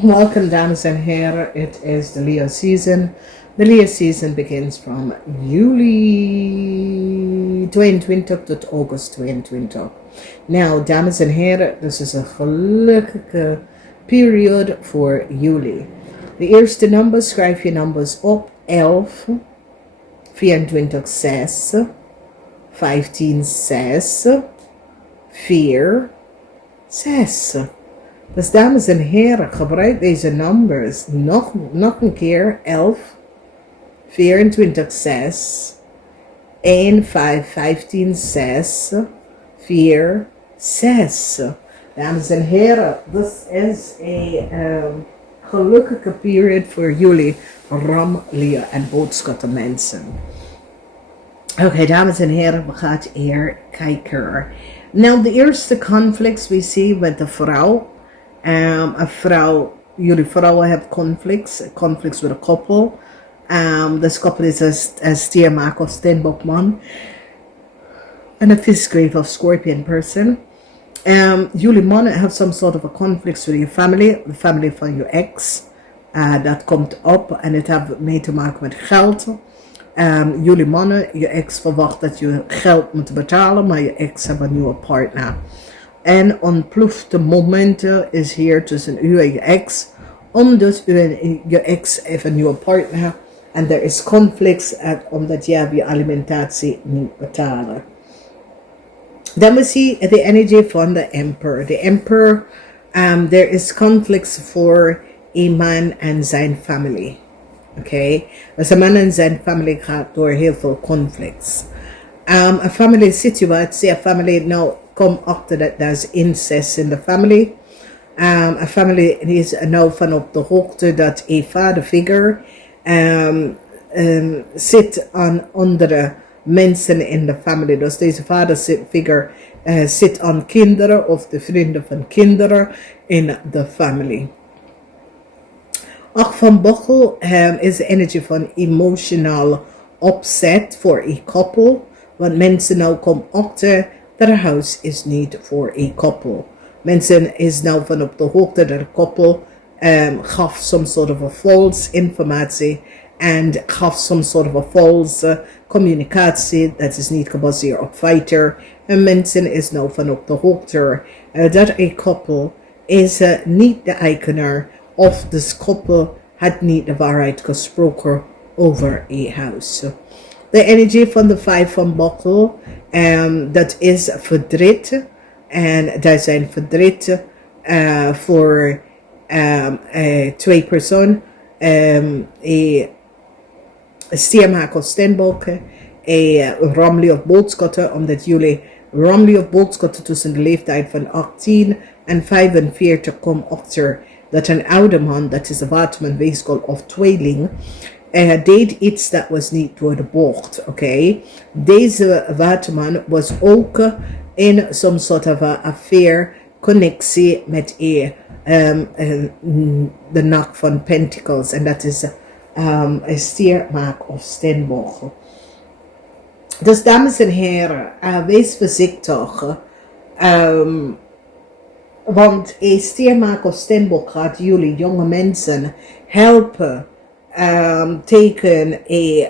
Welcome, dames en heren. It is the Leeuw season. The Leeuw season begins from Juli 22 tot August 22. Nou, dames en heren, this is een gelukkige period voor Juli. De eerste nummers, schrijf je nummers op: 11, 24, 6, 15, 6, 4, 6. Dus dames en heren, gebruik deze numbers nog een keer: 11, 24, 6, 1, 5, 15, 6, 4, 6. Dames en heren, this is een gelukkige period voor jullie ramlier en boodschatten mensen. Oké, dames en heren, we gaan hier kijken. Nou, de eerste conflicts we zien met de vrouw. Een vrouw, jullie vrouwen hebben conflicts with a couple. This couple is a stiermaak of steenbokman. And a fishgrave of scorpion person. Jullie mannen have some sort of a conflicts with your family. The family van je ex. Dat komt op en het heeft mee te maken met geld. Jullie mannen, je ex verwacht dat je geld moet betalen, maar je ex heeft een nieuwe partner. En ontplofte momenten is hier tussen u en je ex, omdat u en je ex heeft een nieuwe partner. En er is conflicts omdat jij je alimentatie niet betalen. Dan we zien de energie van de emperor. De emperor, there is conflicts voor een man en zijn familie. Oké, dus een man en zijn familie gaat door heel veel conflicts. Een family situatie, een family, nou, kom achter dat er is incest in de family. Een family is nou van op de hoogte dat een vaderfiguur zit aan andere mensen in de family. Dus deze vaderfiguur zit aan kinderen of de vrienden van kinderen in de family. 8 van Bochel is de energie van emotional upset voor een couple. Want mensen nou komen achter dat een huis is niet voor een couple. Mensen is nou van op de hoogte dat een couple gaf some sort of a false informatie en gaf some sort of a false communicatie. Dat is niet gebaseerd op feiten. En mensen is nou van op de hoogte dat een couple is niet de eigenaar of de couple had niet de waarheid gesproken over een huis. De energie van de 5 van Bokkel, dat is verdriet. En daar zijn verdriet voor 2 personen. Een stiermaak of steenbokken. Een ramlie of boodschatten, omdat jullie ramlie of boodschatten tussen de leeftijd van 18 en 45 komen achter dat een oude man, dat is een waterman, weeskol of tweeling, deed iets dat was niet door de bocht, oké. Deze waterman was ook in some sort of a affair, connectie met de nacht van Pentacles. En dat is een stiermaak of steenboog. Dus dames en heren, wees voorzichtig. Want een stiermaak of steenbok gaat jullie jonge mensen helpen tegen een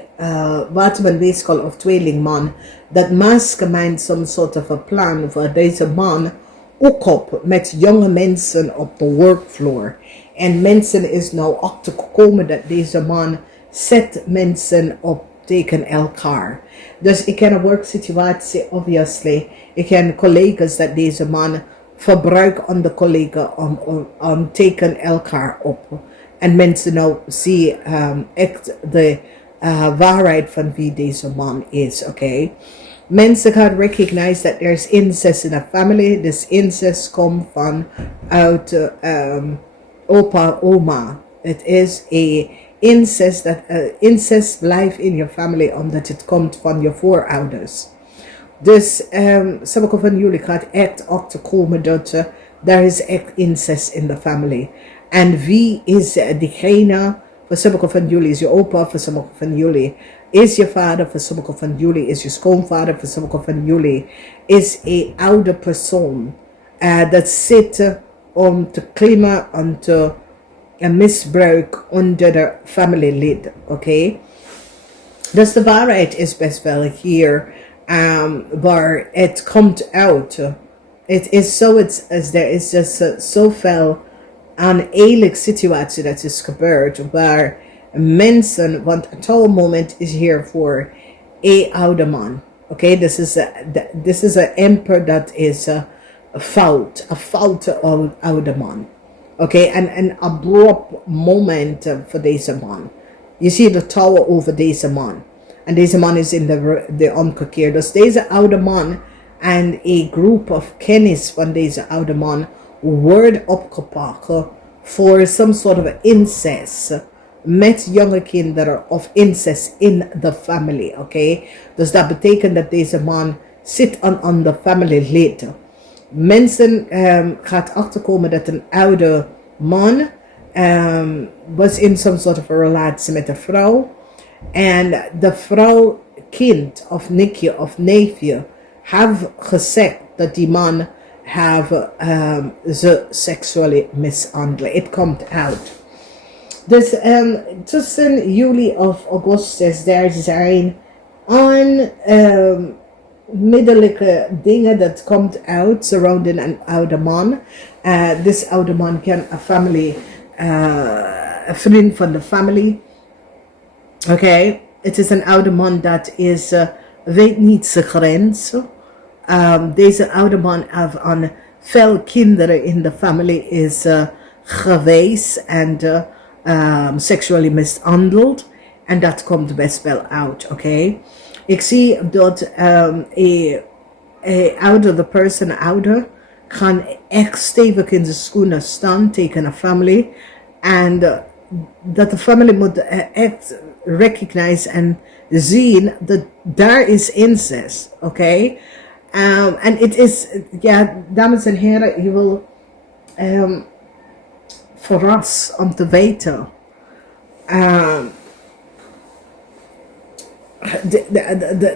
waterman, weeskol of tweelingman. Dat mastermind some sort of a plan voor deze man ook op met jonge mensen op de workfloor. En mensen is nou achtergekomen dat deze man zet mensen op tegen elkaar. Dus ik ken een worksituatie, obviously. Ik ken collega's dat deze man verbruikt aan de collega om tegen elkaar op. En mensen nou zien echt de waarheid van wie deze man is, oké. Mensen gaan recognize that there's incest in a family. This incest komt van uit opa, oma. Het is een incest, dat incest blijft in je family omdat het komt van je voorouders. Dus sommige van jullie gaat echt achterkomen dat daar is echt incest in de family. En wie is diegene? Voor sommige van jullie is je opa, voor sommige van jullie is je vader, voor sommige van jullie is je schoonvader, voor sommige van jullie is een oude persoon dat zit om te klimmen, om te een misbruik onder de familielid, oké? Dus de waarheid is best wel hier, waar het komt uit. Het is zoiets als er is dus zoveel aan eerlijke situatie dat is gebeurd, waar mensen, want het hele moment is hier voor een oude man. Oké, this is een emperor dat is een foute oude man. Oké, en een abrupt moment voor deze man. Je ziet de touwen over deze man. En deze man is in de omgekeerd. Dus deze oude man en een groep of kennis van deze oude man wordt opgepakt voor some sort of incest met jonge kinderen of incest in de family, oké? Dus dat betekent dat deze man zit aan de familielid. Mensen gaat achterkomen dat een oude man was in some sort of a relatie met een vrouw. En de vrouw, kind of nichtje of neefje, have gezegd dat die man ze seksueel mishandeld. Het komt uit. Dus tussen juli of augustus, daar zijn onmiddellijke dingen dat komt uit surrounding een oude man. This oude man kan een vriend van de familie. Oké, het is een oude man dat is, weet niet zijn grenzen. Deze oude man heeft aan veel kinderen in de familie is geweest en seksueel mishandeld. En dat komt best wel uit, oké? Ik zie dat een oudere person, ouder, gaan echt stevig in de schoenen staan tegen een familie. En dat de familie moet echt recognize en zien dat daar is incest, oké? En het is, ja, dames en heren, je wil verrast om te weten.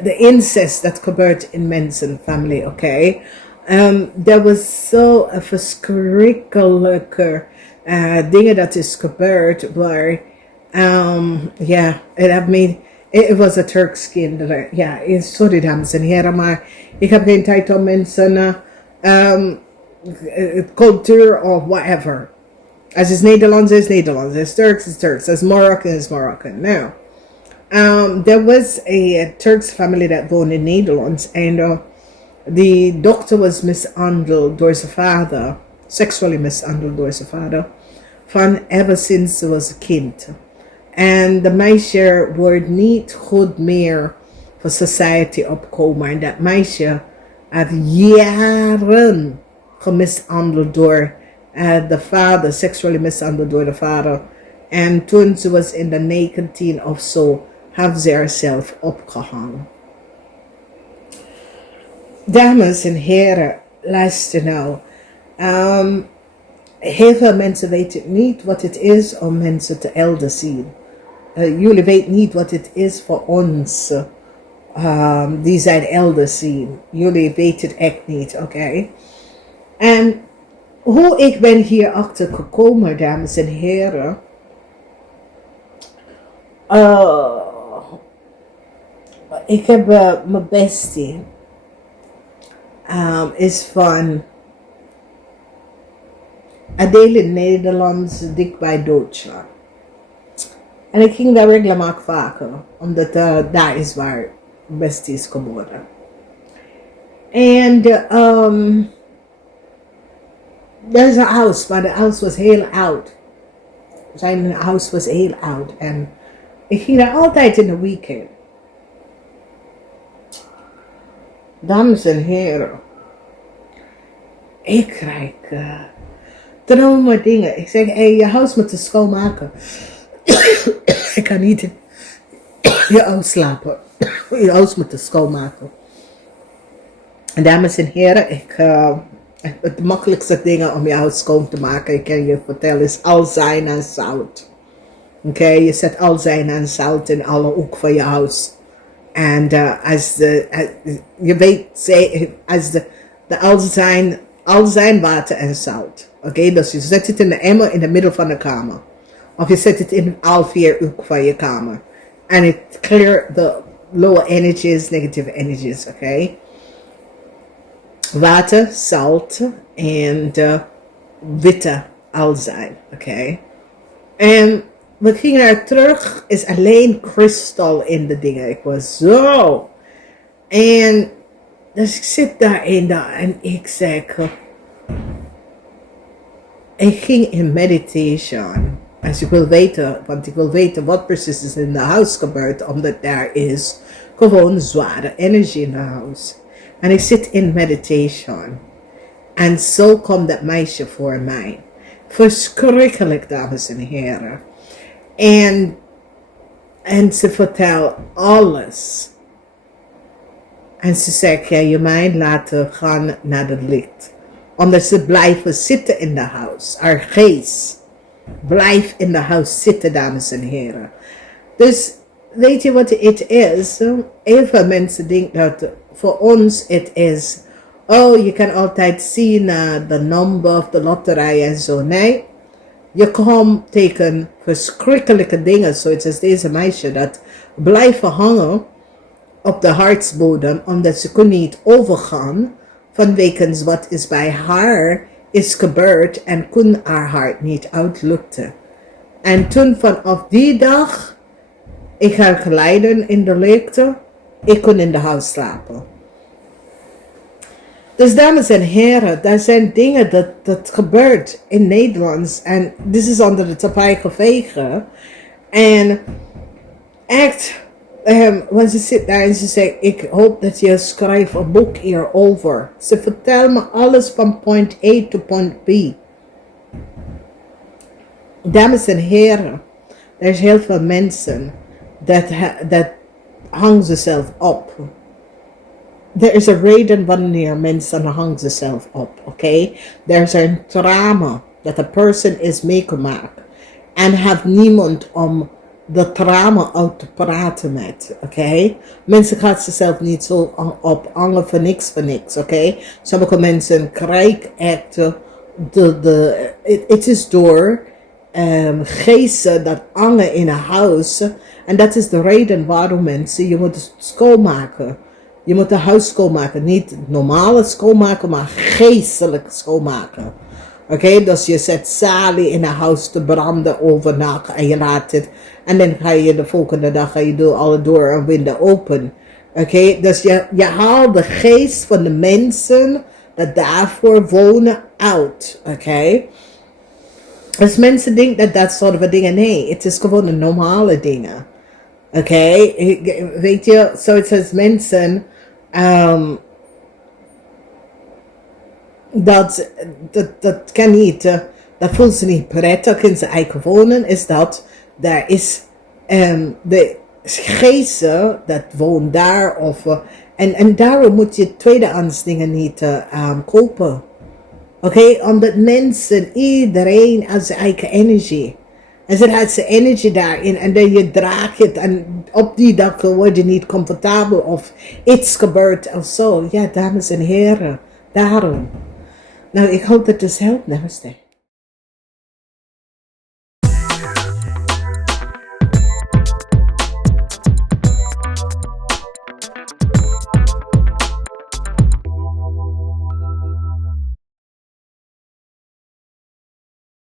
De incest dat gebeurt in mensen, family, oké? Dat was zo verschrikkelijke dingen dat is gebeurd, waar, ja, het was een Turks kinderen. Ja, sorry dames en heren, maar ik heb geen tijd om mensen, cultuur of whatever. Als het Nederlands is Nederlands, als Turks is Turks, als Moroccan is Moroccan. Now, there was a Turks family that woonde in Nederland, and die dochter was mishandeld door zijn vader, sexually mishandeld door zijn vader, van ever sinds ze was een kind. En de meisje wordt niet goed meer voor society opkomen. En dat meisje heeft jaren gemishandeld door de vader, seksueel mishandeld door de vader. En toen ze was in de 19 of zo, heeft ze haarzelf opgehangen. Dames en heren, luister nou. Heel veel mensen weten niet wat het is om mensen te Helderziend. Jullie weten niet wat het is voor ons. Die zijn Helderziend. Jullie weten het echt niet, oké? En hoe ik ben hier achter gekomen, dames en heren. Ik heb mijn bestie. Is van een deel in Nederlands, dik bij Duitsland. En ik ging daar regelmatig vaker, omdat daar is waar bestie is geboren. En er is een huis, maar de huis was heel oud. Zijn huis was heel oud. En ik ging daar altijd in de weekend. Dames en heren, ik krijg dromen dingen. Ik zeg, hey, je huis moet je schoonmaken. Ik kan niet in je huis slapen. Je huis moet je schoonmaken. En dames en heren, het makkelijkste dingen om je huis schoon te maken, ik kan je vertellen, is azijn en zout. Oké, je zet azijn en zout in alle hoek van je huis. En je weet, als de azijn water en zout. Oké, dus je zet het in de emmer in het midden van de kamer. Of je zet het in al 4 hoek van je kamer. And it clear the lower energies, negative energies, okay? Water, zout en witte alzijn, oké? En we gingen er terug, is alleen kristal in de dingen. Ik was zo. En dus ik zit daarin en ik zeg, ik ging in meditation. Als ik wil weten, want ik wil weten wat precies is in de huis gebeurt, omdat daar is gewoon zware energie in de huis. En ik zit in meditation. En zo komt dat meisje voor mij. Verschrikkelijk, dames en heren. En ze vertelt alles. En ze zegt, ja, je mij laten gaan naar het licht. Omdat ze blijven zitten in de huis. Haar geest blijft in de huis zitten, dames en heren. Dus weet je wat het is? Heel veel mensen denken dat voor ons het is, oh, je kan altijd zien de nummer of de loterij en zo. Nee, je komt tegen verschrikkelijke dingen, zoals als deze meisje, dat blijven hangen op de hartsbodem, omdat ze kon niet overgaan vanwege wat is bij haar is gebeurd en kon haar hart niet uitluchten. En toen vanaf die dag, ik ga geleiden in de leegte, ik kon in de huis slapen. Dus dames en heren, daar zijn dingen dat gebeurt in Nederland en dit is onder de tapijt gevegen. En echt, want ze zit daar en ze zegt, ik hoop dat je schrijft een boek hierover. Ze vertelt me alles van point A to point B. Dames en heren, er is heel veel mensen dat hangen zichzelf op. Er is een reden wanneer mensen hangen zichzelf op, oké? Er is een trauma dat een persoon is meegemaakt. En heeft niemand om de trauma uit te praten met, oké? Mensen gaan zichzelf niet zo op hangen voor niks, oké? Sommige mensen krijgen echt het is door geesten dat hangen in een huis. En dat is de reden waarom mensen, je moet het schoonmaken. Je moet het huis schoonmaken. Niet normale schoonmaken, maar geestelijk schoonmaken. Oké, dus je zet salie in een huis te branden overnacht en je laat het. En dan ga je de volgende dag alle deuren en winden open. Oké, dus je haalt de geest van de mensen dat daarvoor wonen uit. Oké. Dus mensen denken dat soort dingen, nee, het is gewoon een normale dingen. Oké, weet je, zoals als mensen dat kan niet, dat voelt ze niet prettig in zijn eigen wonen, is dat daar is de geesten dat woont daar en daarom moet je tweedehands dingen niet kopen. Oké, omdat mensen, iedereen heeft zijn eigen energie. En ze had zijn energie daarin en dan je draagt het en op die dag word je niet comfortabel of iets gebeurt of zo. Ja, dames en heren, daarom. Nou, ik hoop dat het helpt. Namaste.